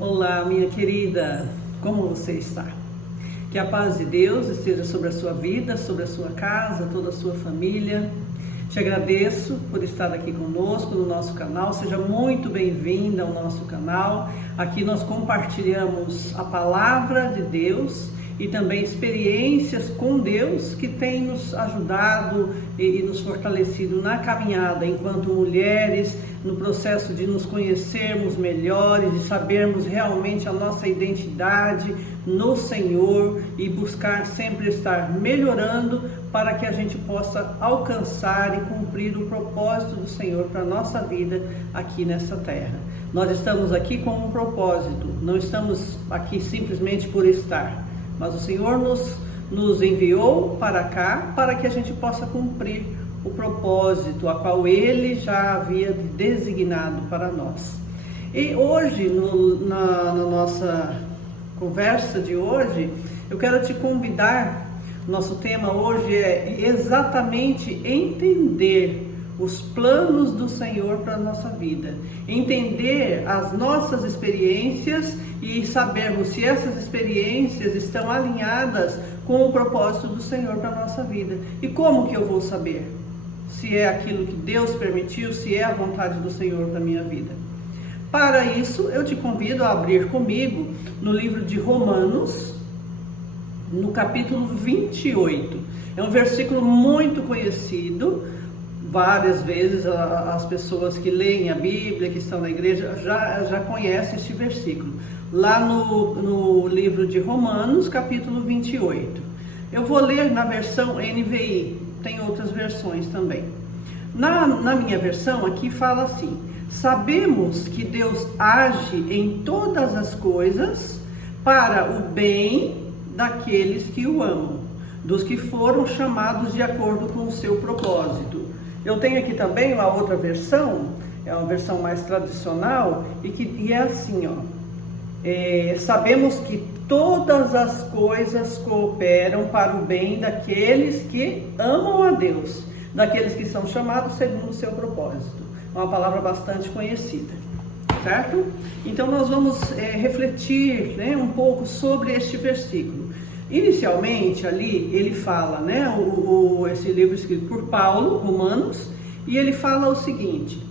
Olá, minha querida, como você está? Que a paz de Deus esteja sobre a sua vida, sobre a sua casa, toda a sua família. Te agradeço por estar aqui conosco no nosso canal. Seja muito bem-vinda ao nosso canal. Aqui nós compartilhamos a palavra de Deus e também experiências com Deus que têm nos ajudado e nos fortalecido na caminhada enquanto mulheres, no processo de nos conhecermos melhores, de sabermos realmente a nossa identidade no Senhor e buscar sempre estar melhorando para que a gente possa alcançar e cumprir o propósito do Senhor para a nossa vida aqui nessa terra. Nós estamos aqui com um propósito, não estamos aqui simplesmente por estar, mas o Senhor nos enviou para cá para que a gente possa cumprir o propósito a qual Ele já havia designado para nós. E hoje, na nossa conversa de hoje, eu quero te convidar. Nosso tema hoje é exatamente entender os planos do Senhor para a nossa vida, entender as nossas experiências e sabermos se essas experiências estão alinhadas com o propósito do Senhor para a nossa vida. E como que eu vou saber se é aquilo que Deus permitiu, se é a vontade do Senhor para a minha vida? Para isso, eu te convido a abrir comigo no livro de Romanos, no capítulo 28. É um versículo muito conhecido. Várias vezes as pessoas que leem a Bíblia, que estão na igreja, já conhecem este versículo. Lá no livro de Romanos, capítulo 28. Eu vou ler na versão NVI, tem outras versões também. Na minha versão aqui fala assim: sabemos que Deus age em todas as coisas para o bem daqueles que o amam, dos que foram chamados de acordo com o seu propósito. Eu tenho aqui também uma outra versão, é uma versão mais tradicional, e é assim, sabemos que todas as coisas cooperam para o bem daqueles que amam a Deus, daqueles que são chamados segundo o seu propósito. É uma palavra bastante conhecida, certo? Então nós vamos refletir, um pouco sobre este versículo. Inicialmente ali ele fala, esse livro escrito por Paulo, Romanos, e ele fala o seguinte: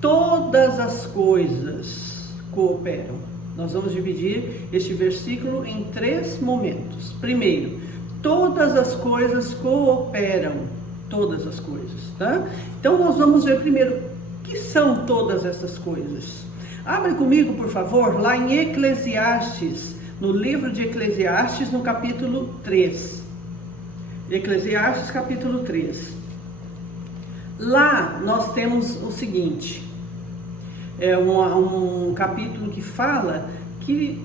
todas as coisas cooperam. Nós vamos dividir este versículo em 3 momentos. Primeiro, todas as coisas cooperam, todas as coisas, tá? Então nós vamos ver primeiro o que são todas essas coisas. Abre comigo, por favor, lá em Eclesiastes, no livro de Eclesiastes, no capítulo 3. Eclesiastes, capítulo 3. Lá nós temos o seguinte: é um capítulo que fala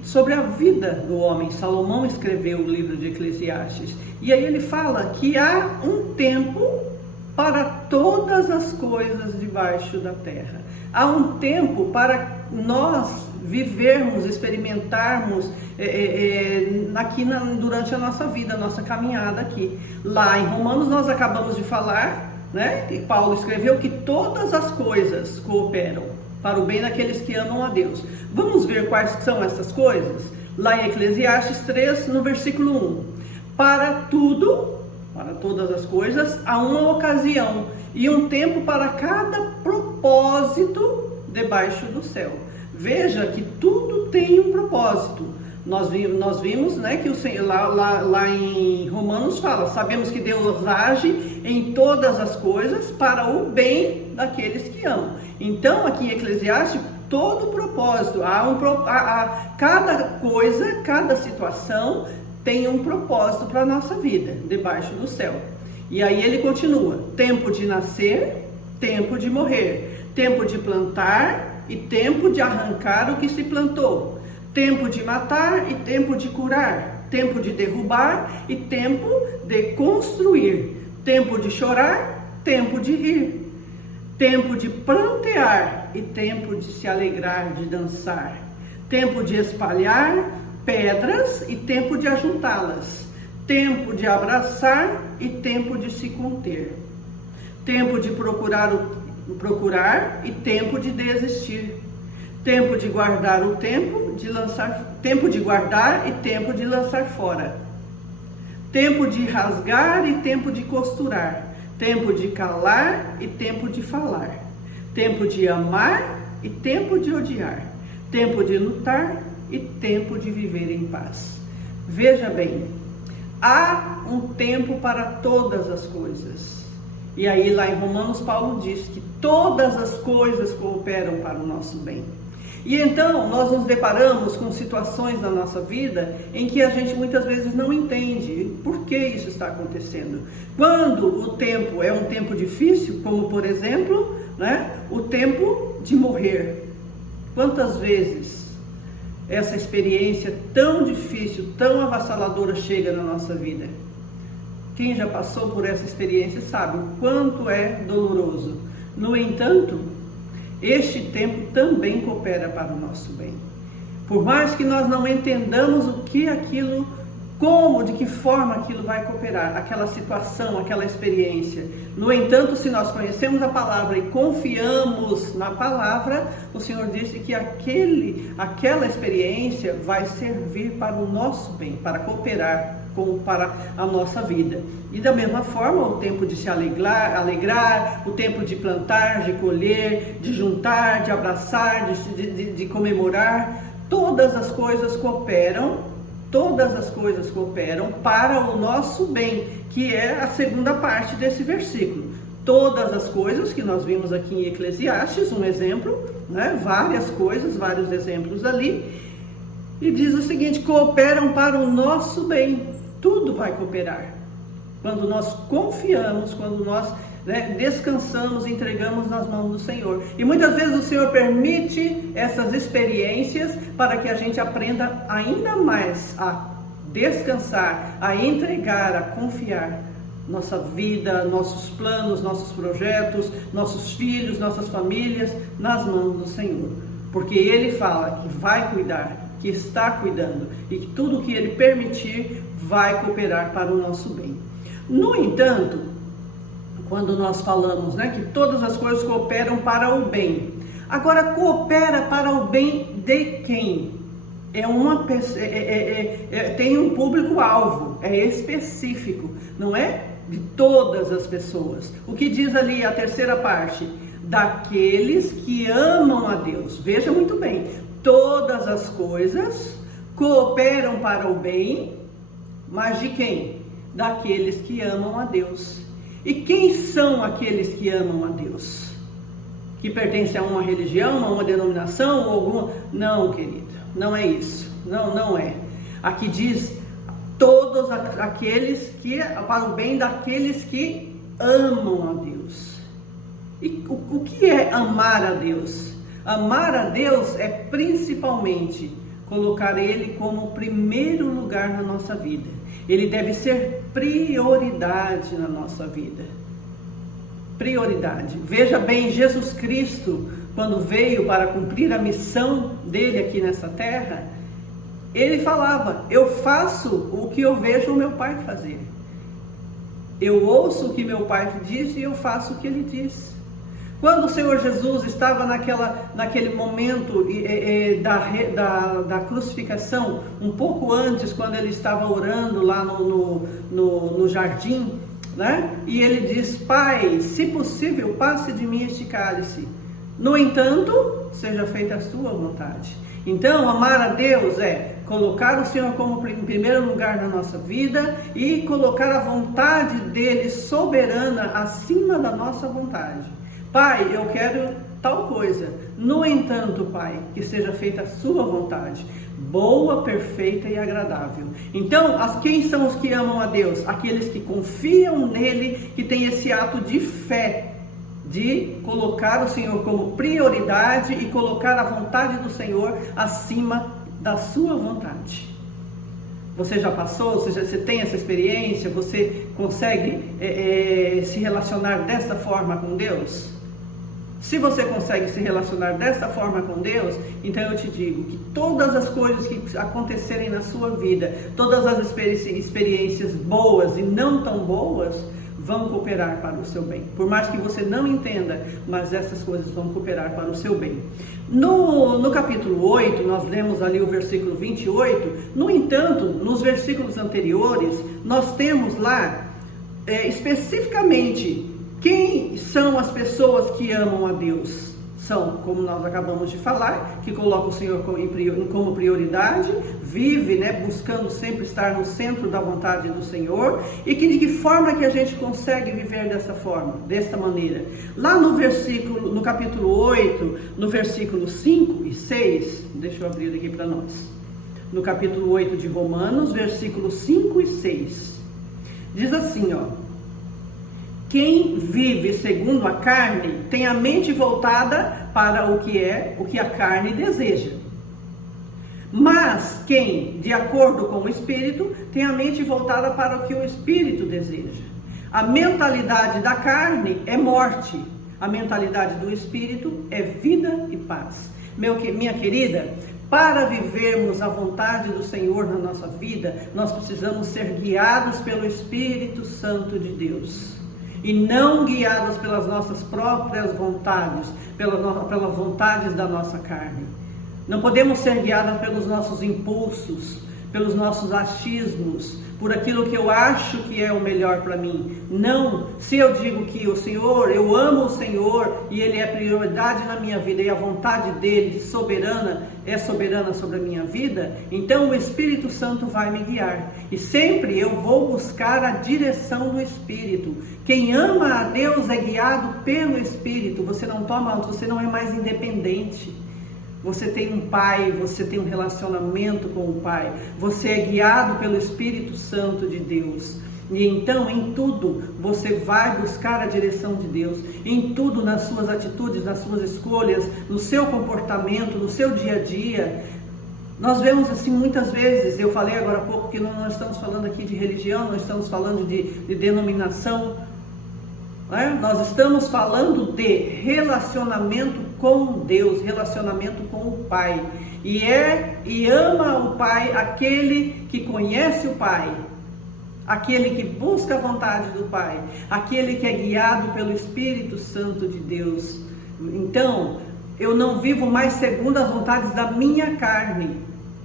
sobre a vida do homem. Salomão escreveu o livro de Eclesiastes. E aí ele fala que há um tempo para todas as coisas debaixo da terra. Há um tempo para nós vivermos, experimentarmos durante a nossa vida, a nossa caminhada aqui. Lá em Romanos nós acabamos de falar, que Paulo escreveu que todas as coisas cooperam para o bem daqueles que amam a Deus. Vamos ver quais são essas coisas? Lá em Eclesiastes 3, no versículo 1. Para todas as coisas, há uma ocasião e um tempo para cada propósito debaixo do céu. Veja que tudo tem um propósito. Nós vimos, que o Senhor, lá em Romanos fala: sabemos que Deus age em todas as coisas para o bem daqueles que amam. Então, aqui em Eclesiastes, todo propósito, cada coisa, cada situação tem um propósito para a nossa vida, debaixo do céu. E aí ele continua: tempo de nascer, tempo de morrer, tempo de plantar e tempo de arrancar o que se plantou, tempo de matar e tempo de curar, tempo de derrubar e tempo de construir, tempo de chorar, tempo de rir, tempo de plantear e tempo de se alegrar, de dançar, tempo de espalhar pedras e tempo de ajuntá-las, tempo de abraçar e tempo de se conter, tempo de procurar e tempo de desistir, tempo de guardar o tempo de lançar, tempo de guardar e tempo de lançar fora, tempo de rasgar e tempo de costurar, tempo de calar e tempo de falar, tempo de amar e tempo de odiar, tempo de lutar e tempo de viver em paz. Veja bem, há um tempo para todas as coisas. E aí lá em Romanos, Paulo diz que todas as coisas cooperam para o nosso bem. E então nós nos deparamos com situações na nossa vida em que a gente muitas vezes não entende por que isso está acontecendo. Quando o tempo é um tempo difícil, como por exemplo, o tempo de morrer. Quantas vezes essa experiência tão difícil, tão avassaladora chega na nossa vida? Quem já passou por essa experiência sabe o quanto é doloroso. No entanto, este tempo também coopera para o nosso bem. Por mais que nós não entendamos o que aquilo, como, de que forma aquilo vai cooperar, aquela situação, aquela experiência. No entanto, se nós conhecemos a palavra e confiamos na palavra, o Senhor disse que aquela experiência vai servir para o nosso bem, para cooperar para a nossa vida. E da mesma forma, o tempo de se alegrar, o tempo de plantar, de colher, de juntar, de abraçar, de comemorar, todas as coisas cooperam para o nosso bem, que é a segunda parte desse versículo. Todas as coisas que nós vimos aqui em Eclesiastes, um exemplo, várias coisas, vários exemplos ali, e diz o seguinte: cooperam para o nosso bem. Tudo vai cooperar quando nós confiamos, quando nós descansamos, entregamos nas mãos do Senhor. E muitas vezes o Senhor permite essas experiências para que a gente aprenda ainda mais a descansar, a entregar, a confiar nossa vida, nossos planos, nossos projetos, nossos filhos, nossas famílias nas mãos do Senhor. Porque Ele fala que vai cuidar, que está cuidando e que tudo que Ele permitir vai cooperar para o nosso bem. No entanto, quando nós falamos que todas as coisas cooperam para o bem, agora coopera para o bem de quem? Tem um público-alvo, é específico, não é de todas as pessoas. O que diz ali a terceira parte? Daqueles que amam a Deus. Veja muito bem, todas as coisas cooperam para o bem, mas de quem? Daqueles que amam a Deus. E quem são aqueles que amam a Deus? Que pertencem a uma religião, a uma denominação ou alguma? Não, querido, não é isso. Não é. Aqui diz todos aqueles que, para o bem daqueles que amam a Deus. E o que é amar a Deus? Amar a Deus é principalmente colocar Ele como primeiro lugar na nossa vida. Ele deve ser prioridade na nossa vida. Prioridade. Veja bem, Jesus Cristo, quando veio para cumprir a missão dele aqui nessa terra, ele falava: eu faço o que eu vejo o meu Pai fazer. Eu ouço o que meu Pai diz e eu faço o que Ele diz. Quando o Senhor Jesus estava naquele momento da crucificação, um pouco antes, quando Ele estava orando lá no jardim, e Ele diz: Pai, se possível, passe de mim este cálice. No entanto, seja feita a sua vontade. Então, amar a Deus é colocar o Senhor como em primeiro lugar na nossa vida e colocar a vontade dEle soberana acima da nossa vontade. Pai, eu quero tal coisa. No entanto, Pai, que seja feita a sua vontade, boa, perfeita e agradável. Então, quem são os que amam a Deus? Aqueles que confiam nele, que têm esse ato de fé, de colocar o Senhor como prioridade e colocar a vontade do Senhor acima da sua vontade. Você já passou? Você tem essa experiência? Você consegue se relacionar dessa forma com Deus? Se você consegue se relacionar dessa forma com Deus, então eu te digo que todas as coisas que acontecerem na sua vida, todas as experiências boas e não tão boas, vão cooperar para o seu bem. Por mais que você não entenda, mas essas coisas vão cooperar para o seu bem. No capítulo 8, nós lemos ali o versículo 28, no entanto, nos versículos anteriores, nós temos lá especificamente quem são as pessoas que amam a Deus. São, como nós acabamos de falar, que colocam o Senhor como prioridade, vive, buscando sempre estar no centro da vontade do Senhor, e que de que forma que a gente consegue viver dessa forma, dessa maneira. Lá no capítulo 8, no versículo 5 e 6, deixa eu abrir aqui para nós, no capítulo 8 de Romanos, versículos 5 e 6, diz assim, quem vive segundo a carne tem a mente voltada para o que a carne deseja. Mas quem, de acordo com o Espírito, tem a mente voltada para o que o Espírito deseja. A mentalidade da carne é morte. A mentalidade do Espírito é vida e paz. Minha querida, para vivermos a vontade do Senhor na nossa vida, nós precisamos ser guiados pelo Espírito Santo de Deus. E não guiadas pelas nossas próprias vontades, pelas vontades da nossa carne. Não podemos ser guiadas pelos nossos impulsos, pelos nossos achismos, por aquilo que eu acho que é o melhor para mim. Não, se eu digo que o Senhor, eu amo o Senhor e Ele é prioridade na minha vida e a vontade dEle é soberana sobre a minha vida, então o Espírito Santo vai me guiar. E sempre eu vou buscar a direção do Espírito. Quem ama a Deus é guiado pelo Espírito. Você não é mais independente. Você tem um pai, você tem um relacionamento com o pai, você é guiado pelo Espírito Santo de Deus. E então em tudo você vai buscar a direção de Deus, em tudo, nas suas atitudes, nas suas escolhas, no seu comportamento, no seu dia a dia. Nós vemos assim muitas vezes, eu falei agora há pouco que não estamos falando aqui de religião, não estamos falando de denominação. Nós estamos falando de relacionamento com Deus, relacionamento com o Pai. E ama o Pai aquele que conhece o Pai, aquele que busca a vontade do Pai, aquele que é guiado pelo Espírito Santo de Deus. Então, eu não vivo mais segundo as vontades da minha carne.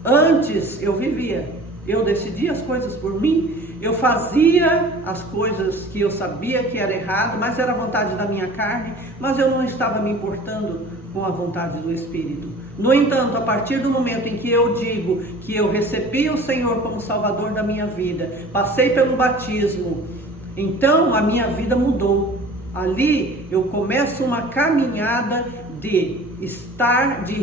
Antes eu vivia, eu decidia as coisas por mim. Eu fazia as coisas que eu sabia que era errado, mas era a vontade da minha carne, mas eu não estava me importando com a vontade do Espírito. No entanto, a partir do momento em que eu digo que eu recebi o Senhor como Salvador da minha vida, passei pelo batismo, então a minha vida mudou. Ali eu começo uma caminhada de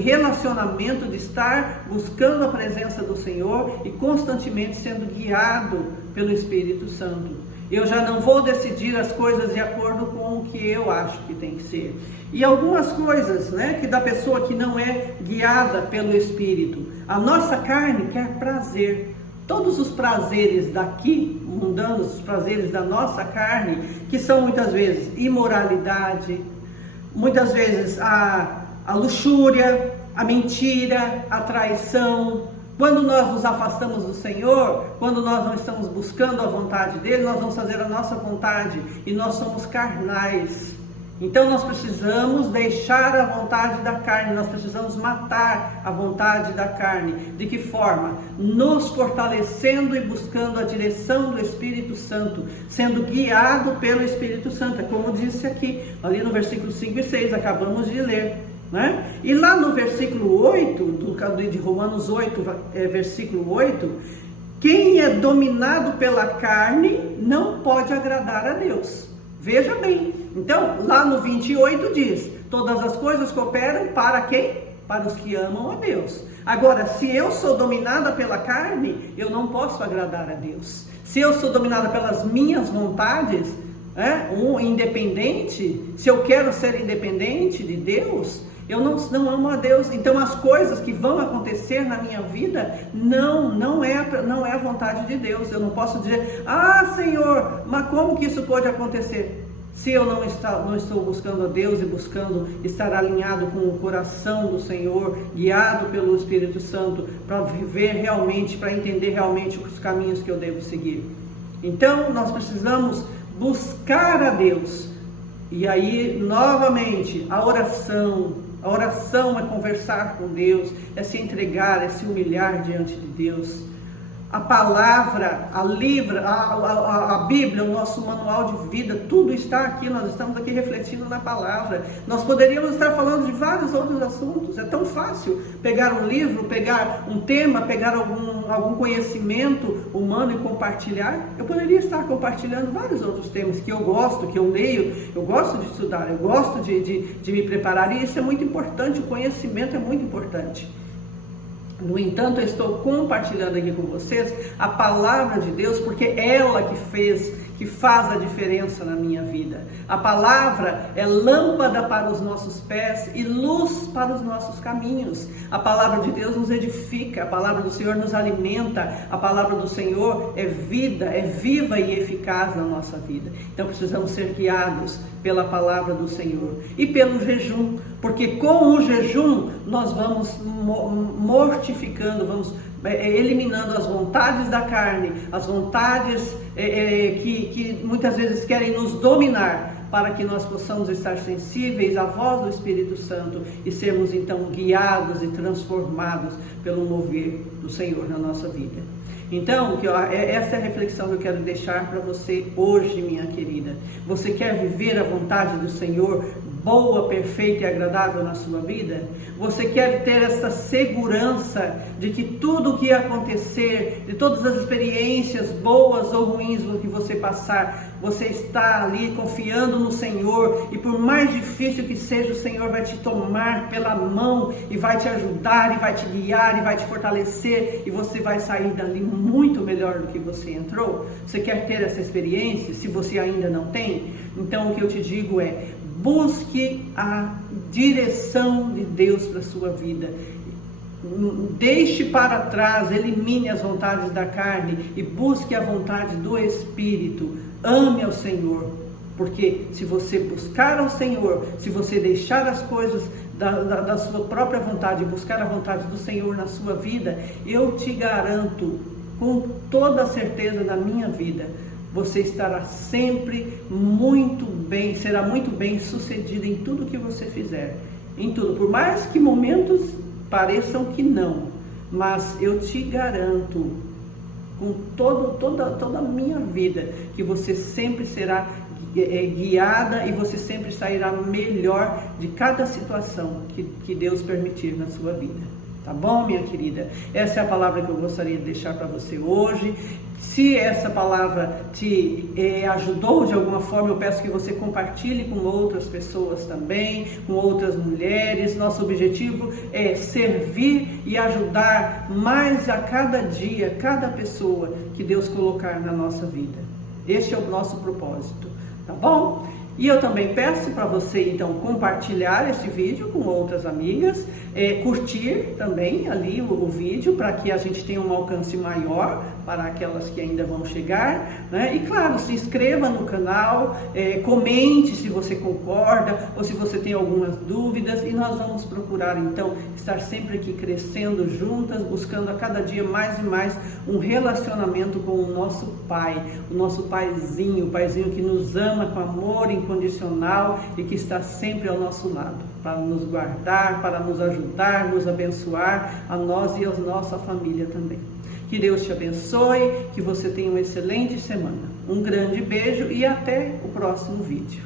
relacionamento, de estar buscando a presença do Senhor e constantemente sendo guiado pelo Espírito Santo. Eu já não vou decidir as coisas de acordo com o que eu acho que tem que ser. E algumas coisas, que da pessoa que não é guiada pelo Espírito. A nossa carne quer prazer. Todos os prazeres daqui, mundanos, os prazeres da nossa carne, que são muitas vezes imoralidade, muitas vezes a luxúria, a mentira, a traição. Quando nós nos afastamos do Senhor, quando nós não estamos buscando a vontade dEle, nós vamos fazer a nossa vontade e nós somos carnais. Então nós precisamos deixar a vontade da carne, nós precisamos matar a vontade da carne. De que forma? Nos fortalecendo e buscando a direção do Espírito Santo, sendo guiado pelo Espírito Santo. É como disse aqui, ali no versículo 5 e 6, acabamos de ler. E lá no versículo 8, de Romanos 8, versículo 8, quem é dominado pela carne não pode agradar a Deus. Veja bem, então lá no 28 diz, todas as coisas cooperam para quem? Para os que amam a Deus. Agora, se eu sou dominada pela carne, eu não posso agradar a Deus. Se eu sou dominada pelas minhas vontades, independente, se eu quero ser independente de Deus, eu não amo a Deus. Então as coisas que vão acontecer na minha vida não é a vontade de Deus. Eu não posso dizer, Senhor, mas como que isso pode acontecer? Se eu não estou buscando a Deus e buscando estar alinhado com o coração do Senhor, guiado pelo Espírito Santo, para ver realmente, para entender realmente os caminhos que eu devo seguir. Então nós precisamos buscar a Deus. E aí, novamente, a oração, A oração é conversar com Deus, é se entregar, é se humilhar diante de Deus. A palavra, a Bíblia, o nosso manual de vida, tudo está aqui, nós estamos aqui refletindo na palavra. Nós poderíamos estar falando de vários outros assuntos, é tão fácil pegar um livro, pegar um tema, pegar algum conhecimento humano e compartilhar. Eu poderia estar compartilhando vários outros temas que eu gosto, que eu leio, eu gosto de estudar, eu gosto de me preparar, e isso é muito importante, o conhecimento é muito importante. No entanto, eu estou compartilhando aqui com vocês a palavra de Deus, porque é ela que faz a diferença na minha vida. A palavra é lâmpada para os nossos pés e luz para os nossos caminhos. A palavra de Deus nos edifica, a palavra do Senhor nos alimenta, a palavra do Senhor é vida, é viva e eficaz na nossa vida. Então precisamos ser guiados pela palavra do Senhor e pelo jejum, porque com o jejum nós vamos mortificando, vamos eliminando as vontades da carne, as vontades que muitas vezes querem nos dominar, para que nós possamos estar sensíveis à voz do Espírito Santo e sermos então guiados e transformados pelo mover do Senhor na nossa vida. Então, essa é a reflexão que eu quero deixar para você hoje, minha querida. Você quer viver a vontade do Senhor, boa, perfeita e agradável na sua vida? Você quer ter essa segurança de que tudo o que acontecer, de todas as experiências boas ou ruins que você passar, você está ali confiando no Senhor, e por mais difícil que seja, o Senhor vai te tomar pela mão e vai te ajudar, e vai te guiar, e vai te fortalecer, e você vai sair dali muito melhor do que você entrou? Você quer ter essa experiência? Se você ainda não tem, então o que eu te digo é: busque a direção de Deus para a sua vida. Deixe para trás, elimine as vontades da carne e busque a vontade do Espírito. Ame ao Senhor, porque se você buscar ao Senhor, se você deixar as coisas da sua própria vontade e buscar a vontade do Senhor na sua vida, eu te garanto, com toda a certeza da minha vida, você estará sempre muito bem, será muito bem sucedido em tudo que você fizer, em tudo, por mais que momentos pareçam que não, mas eu te garanto, com toda a minha vida, que você sempre será guiada e você sempre sairá melhor de cada situação que Deus permitir na sua vida. Tá bom, minha querida? Essa é a palavra que eu gostaria de deixar para você hoje. Se essa palavra te ajudou de alguma forma, eu peço que você compartilhe com outras pessoas também, com outras mulheres. Nosso objetivo é servir e ajudar mais a cada dia, cada pessoa que Deus colocar na nossa vida. Este é o nosso propósito, tá bom? E eu também peço para você, então, compartilhar esse vídeo com outras amigas, curtir também ali o vídeo, para que a gente tenha um alcance maior para aquelas que ainda vão chegar, né? E claro, se inscreva no canal, comente se você concorda ou se você tem algumas dúvidas, e nós vamos procurar, então, estar sempre aqui crescendo juntas, buscando a cada dia mais e mais um relacionamento com o nosso Pai, o nosso Paizinho, o Paizinho que nos ama com amor incondicional e que está sempre ao nosso lado, para nos guardar, para nos ajudar, nos abençoar, a nós e a nossa família também. Que Deus te abençoe, que você tenha uma excelente semana. Um grande beijo e até o próximo vídeo.